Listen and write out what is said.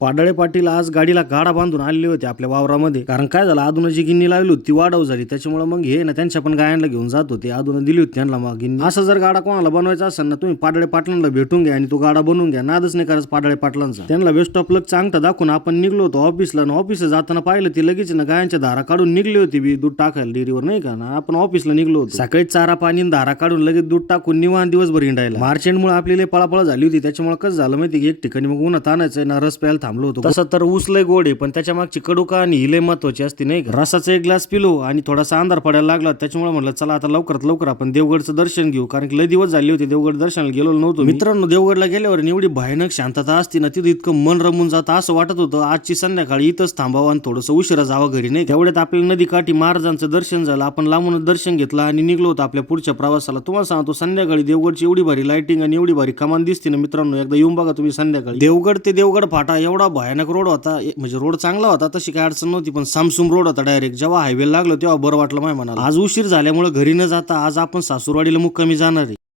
पाडळे पाटील आज गाडीला गाडा बांधून आलेले होते आपल्या वावरामध्ये. कारण काय झालं अधून जी गिन्नी लावली होती ती वाढव झाली. त्याच्यामुळे मग हे ना त्यांच्या पण गायांना घेऊन जात होते. अधून दिली होती त्यांना मग गिन्नी. असं जर गाडा कोणाला बनवायचा असेल ना तुम्ही पाडळे पाटलांना भेटून घ्या आणि तो गाडा बनवून घ्या. नादच नाही करायचं पाडळे पाटलांचा. त्यांना बेस्ट ऑफ लक चांगता दाखवून आपण निघलो होतो ऑफिसला ना ऑफिसला जाताना पाहिलं ती लगेच ना गायांच्या धारा काढून निघली होती बी दूध टाकायला डेअरीवर नाही का ना? आपण ऑफिसला निघलो होतो. सकाळी चारा पाणी धारा काढून लगेच दूध टाकून निवांत दिवसभर हिंडायला. मार्च आपली लय पळापळ झाली होती. त्याच्यामुळे कसं झालं माहिती एक ठिकाणी मग उन्हा ताणायचं ना रस प्यायला थांबलो होतो. तसं तर ऊस लय गोड आहे पण त्याच्या मागची कडुका आणि ही लय महत्वाची असते नाही का? रसाचा एक ग्लास पिलो आणि थोडासा अंधार पडायला लागला त्याच्यामुळे म्हटलं चला आता लवकरात लवकर आपण देवगडचं दर्शन घेऊ. कारण की लय दिवस झाले होते देवगड दर्शनाला गेलो नव्हतो मित्रांनो देवगडला गेल्यावर एवढी भयानक शांतता असते ना तिथं इतकं मन रमून जातं असं वाटत होतं. आजची संध्याकाळी इथंच थांबावं आणि थोडंसं उशिरा जावं घरी नाही तेवढ्यात आपल्या नदीकाठी महाराजांचं दर्शन झालं. आपण लांबूनच दर्शन घेतलं आणि निघलो होतो आपल्या पुढच्या प्रवासाला. तुम्हाला सांगतो संध्याकाळी देवगडची एवढी भारी लाइटिंग आणि एवढी भारी कमान दिसते ना मित्रांनो. एकदा येऊन बघा तुम्ही संध्याकाळी. देवगड ते देवगड फाटा एवढा एवढा भयानक रोड होता ए- म्हणजे रोड चांगला होता तशी काय अडचण नव्हती पण सामसुम रोड होता डायरेक्ट जेव्हा हायवे लागलो तेव्हा बरं वाटलं माय म्हणाला. आज उशीर झाल्यामुळे घरी न जाता आज आपण सासूरवाडीला मुक्कामी जाणार आहे.